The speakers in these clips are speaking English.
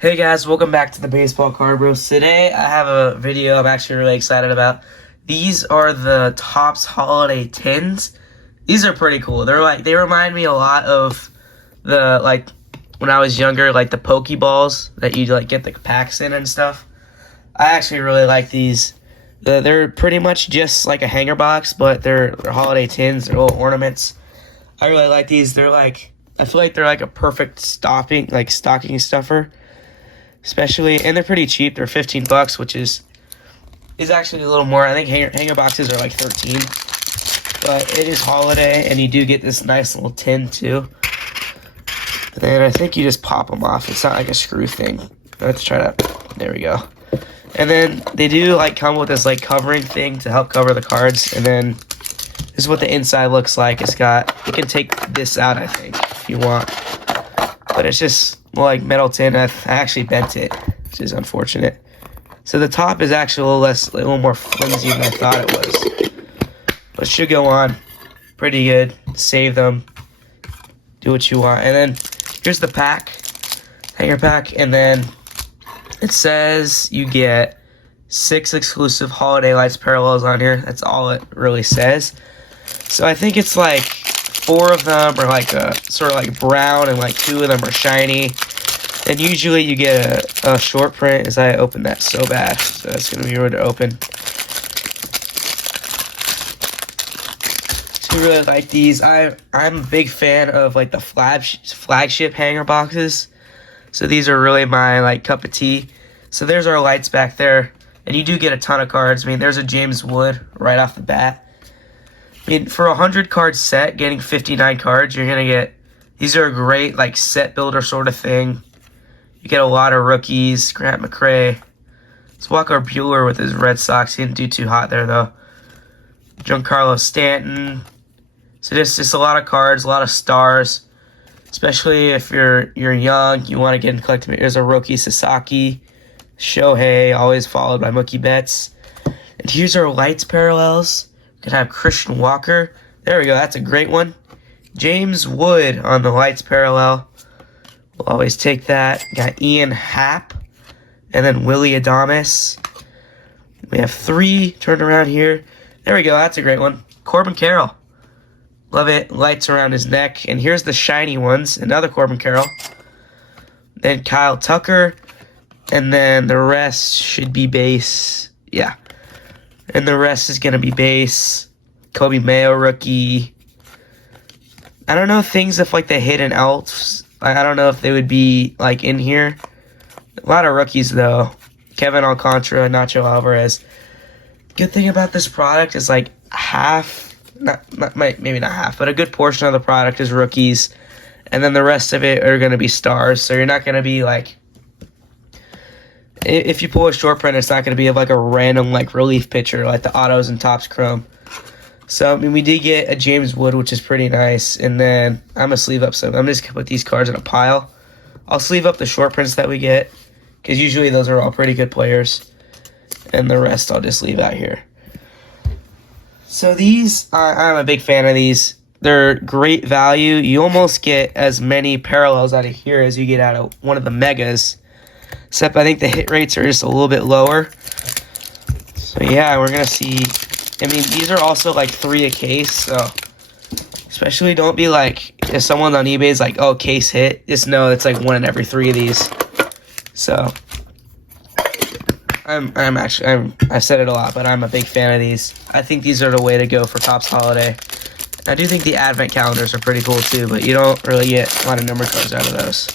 Hey guys, welcome back to the Baseball Card Bros. Today I have a video I'm actually really excited about. These are the Topps Holiday Tins. These are pretty cool. They remind me a lot of the when I was younger, like the Pokeballs that you get the packs in and stuff. I actually really like these. They're pretty much just like a hanger box, but they're holiday tins, they're little ornaments. I really like these. I feel like they're like a perfect stocking stuffer. Especially, and they're pretty cheap. They're $15, which is actually a little more. I think hanger boxes are like 13, but it is holiday, and you do get this nice little tin too. And then I think you just pop them off. It's not like a screw thing. Let's try that. There we go. And then they do come with this covering thing to help cover the cards. And then this is what the inside looks like. You can take this out, I think, if you want, but it's just metal tin. I actually bent it, which is unfortunate. So the top is actually a little more flimsy than I thought it was, but it should go on pretty good. Save them, do what you want. And then here's the hanger pack, and then it says you get 6 exclusive Holiday Lights parallels on here. That's all it really says. So I think it's 4 of them are sort of brown, and 2 of them are shiny. And usually you get a short print. As I opened that so bad, so that's gonna be hard to open. So I really like these. I'm a big fan of the flagship hanger boxes. So these are really my cup of tea. So there's our lights back there, and you do get a ton of cards. I mean, there's a James Wood right off the bat. I mean, for a 100-card set, getting 59 cards, you're gonna get. These are a great set builder sort of thing. You get a lot of rookies. Grant McCray. Let's Walker Buehler with his Red Sox. He didn't do too hot there though. Giancarlo Stanton. So just a lot of cards, a lot of stars. Especially if you're young, you want to get in collecting. There's a rookie, Sasaki. Shohei, always followed by Mookie Betts. And here's our lights parallels. We could have Christian Walker. There we go. That's a great one. James Wood on the lights parallel. We'll always take that. Got Ian Happ. And then Willie Adames. We have 3 turned around here. There we go. That's a great one. Corbin Carroll. Love it. Lights around his neck. And here's the shiny ones. Another Corbin Carroll. Then Kyle Tucker. And then the rest should be base. Yeah. And the rest is going to be base. Kobe Mayo rookie. I don't know things if the hidden elves. I don't know if they would be in here. A lot of rookies though. Kevin Alcantara, Nacho Alvarez. Good thing about this product is half, maybe not half, but a good portion of the product is rookies, and then the rest of it are going to be stars. So you're not going to be if you pull a short print, it's not going to be of a random relief pitcher like the autos and Topps Chrome. So, I mean, we did get a James Wood, which is pretty nice. And then I'm going to sleeve up some. I'm just going to put these cards in a pile. I'll sleeve up the short prints that we get, because usually those are all pretty good players. And the rest I'll just leave out here. So these, I'm a big fan of these. They're great value. You almost get as many parallels out of here as you get out of one of the megas. Except I think the hit rates are just a little bit lower. So yeah, we're going to see. I mean, these are also 3 a case, so especially don't be if someone on eBay is oh, case hit, just know it's 1 in every 3 of these. So I've said it a lot, but I'm a big fan of these. I think these are the way to go for Topps Holiday. I do think the advent calendars are pretty cool too, but you don't really get a lot of number cards out of those.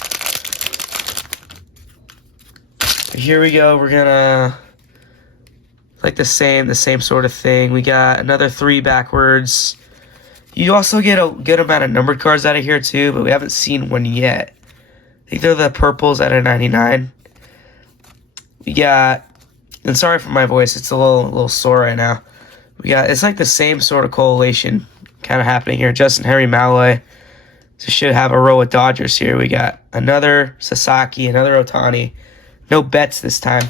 Here we go. We're gonna the same sort of thing. We got another 3 backwards. You also get a good amount of numbered cards out of here too, but we haven't seen one yet. I think they're the purples at a 99. We got, and sorry for my voice, it's a little sore right now. We got, it's the same sort of correlation kind of happening here. Justin Henry Malloy. So should have a row of Dodgers here. We got another Sasaki, another Ohtani. No bets this time.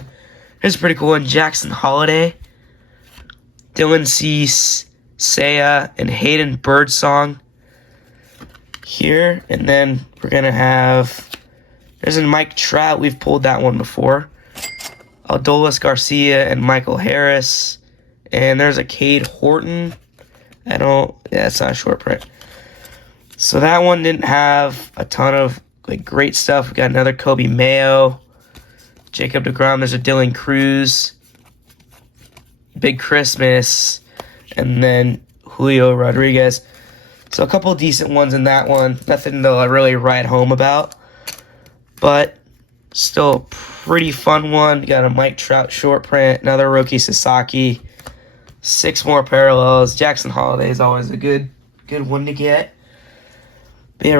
Here's a pretty cool one. Jackson Holiday, Dylan Cease, Seiya, and Hayden Birdsong here. And then we're going to have There's a Mike Trout. We've pulled that one before. Adolis Garcia and Michael Harris. And there's a Cade Horton. Yeah, it's not a short print. So that one didn't have a ton of like great stuff. We got another Kobe Mayo. Jacob deGrom. There's a Dylan Cruz. Big Christmas. And then Julio Rodriguez. So a couple decent ones in that one. Nothing to really write home about. But still a pretty fun one. You got a Mike Trout short print. Another Roki Sasaki. 6 more parallels. Jackson Holiday is always a good one to get. But yeah,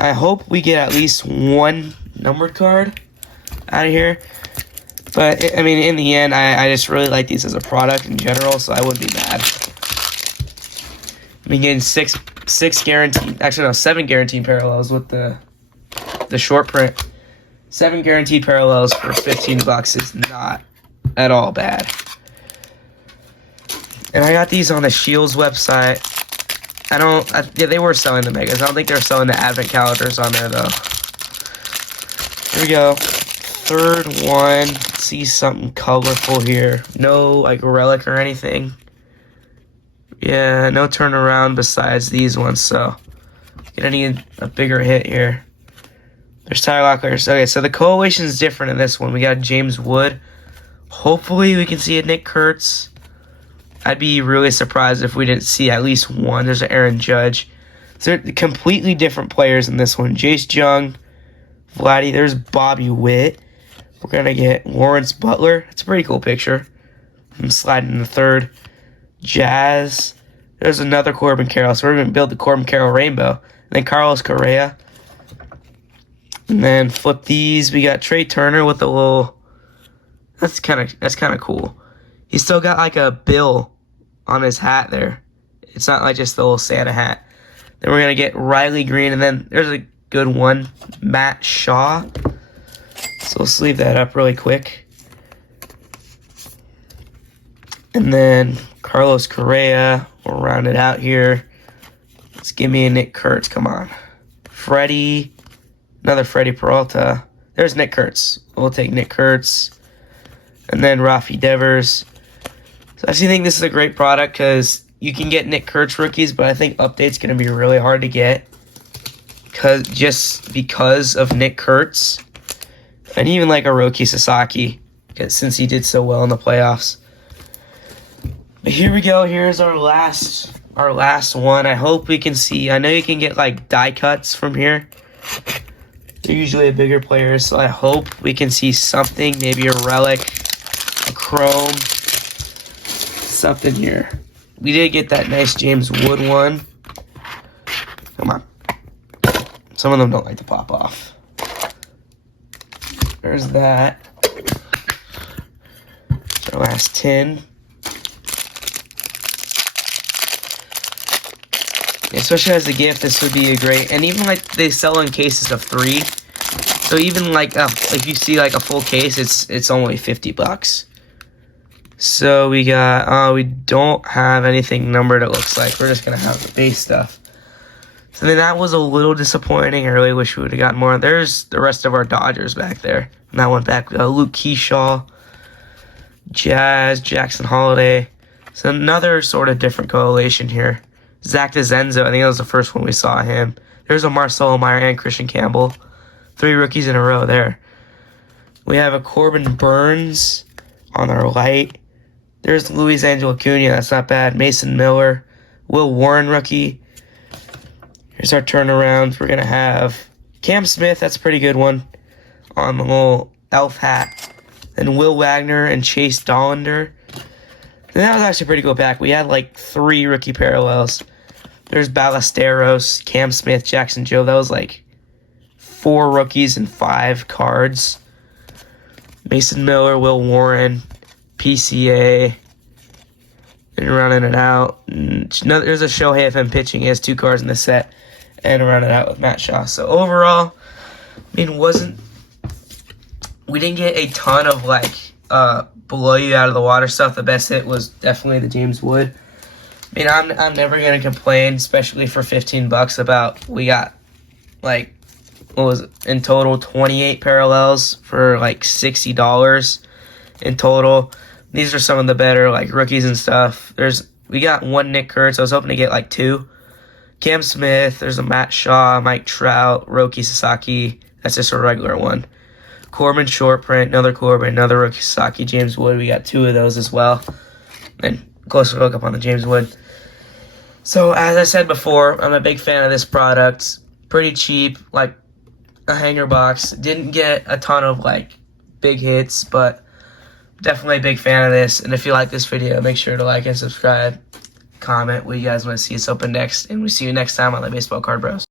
I hope we get at least one numbered card out of here. But, I mean, in the end, I just really like these as a product in general, so I wouldn't be mad. I mean, getting 7 guaranteed parallels with the short print. 7 guaranteed parallels for $15 is not at all bad. And I got these on the Shields website. Yeah, they were selling the Megas. I don't think they're selling the Advent calendars on there, though. Here we go. Third one. See something colorful here. No, like, relic or anything. Yeah, no turnaround besides these ones, so gonna need a bigger hit here. There's Tyler Locklear. Okay, so the coalition is different in this one. We got James Wood. Hopefully we can see a Nick Kurtz. I'd be really surprised if we didn't see at least one. There's an Aaron Judge. So they're completely different players in this one. Jace Jung, Vladdy. There's Bobby Witt. We're going to get Lawrence Butler. It's a pretty cool picture. I'm sliding in the third. Jazz. There's another Corbin Carroll. So we're going to build the Corbin Carroll rainbow. And then Carlos Correa. And then flip these. We got Trey Turner with a little... That's kind of cool. He's still got like a bill on his hat there. It's not like just the little Santa hat. Then we're going to get Riley Green. And then there's a good one. Matt Shaw. So let's leave that up really quick. And then Carlos Correa. We'll round it out here. Let's give me a Nick Kurtz. Come on. Freddie. Another Freddie Peralta. There's Nick Kurtz. We'll take Nick Kurtz. And then Rafi Devers. So I actually think this is a great product because you can get Nick Kurtz rookies, but I think Update's going to be really hard to get just because of Nick Kurtz. And even like a Roki Sasaki, since he did so well in the playoffs. But here we go. Here's our last one. I hope we can see. I know you can get like die cuts from here. They're usually a bigger player, so I hope we can see something. Maybe a relic, a chrome, something here. We did get that nice James Wood one. Come on. Some of them don't like to pop off. There's that. It's our last 10. Especially as a gift, this would be a great... And even like they sell in cases of 3. So even like if you see like a full case, it's only $50. So we got... we don't have anything numbered, it looks like. We're just going to have the base stuff. So then that was a little disappointing. I really wish we would have gotten more. There's the rest of our Dodgers back there. And that went back. Luke Keyshaw, Jazz, Jackson Holiday. So another sort of different correlation here. Zach DeZenzo, I think that was the first one we saw him. There's a Marcelo Meyer and Christian Campbell. 3 rookies in a row there. We have a Corbin Burns on our right. There's Luis Angel Acuna, that's not bad. Mason Miller, Will Warren rookie. Here's our turnaround. We're going to have Cam Smith, that's a pretty good one, on the little elf hat. Then Will Wagner and Chase Dollander. And that was actually a pretty cool pack. We had like 3 rookie parallels. There's Ballesteros, Cam Smith, Jackson Joe. That was like 4 rookies and 5 cards. Mason Miller, Will Warren, PCA. And running it out. There's a Shohei FM pitching. He has 2 cards in the set. And running it out with Matt Shaw. So overall, I mean, we didn't get a ton of like blow you out of the water stuff. The best hit was definitely the James Wood. I mean, I'm never gonna complain, especially for $15 about we got like what was it, in total 28 parallels for like $60 in total. These are some of the better like rookies and stuff. We got one Nick Kurtz. I was hoping to get like two. Cam Smith. There's a Matt Shaw, Mike Trout, Roki Sasaki. That's just a regular one. Corbin short print, another Corbin, another Roki Sasaki, James Wood. We got two of those as well. And closer look up on the James Wood. So as I said before, I'm a big fan of this product. Pretty cheap, like a hanger box. Didn't get a ton of like big hits, but definitely a big fan of this. And if you like this video, make sure to like and subscribe. Comment what you guys want to see us open next. And we'll see you next time on the Baseball Card Bros.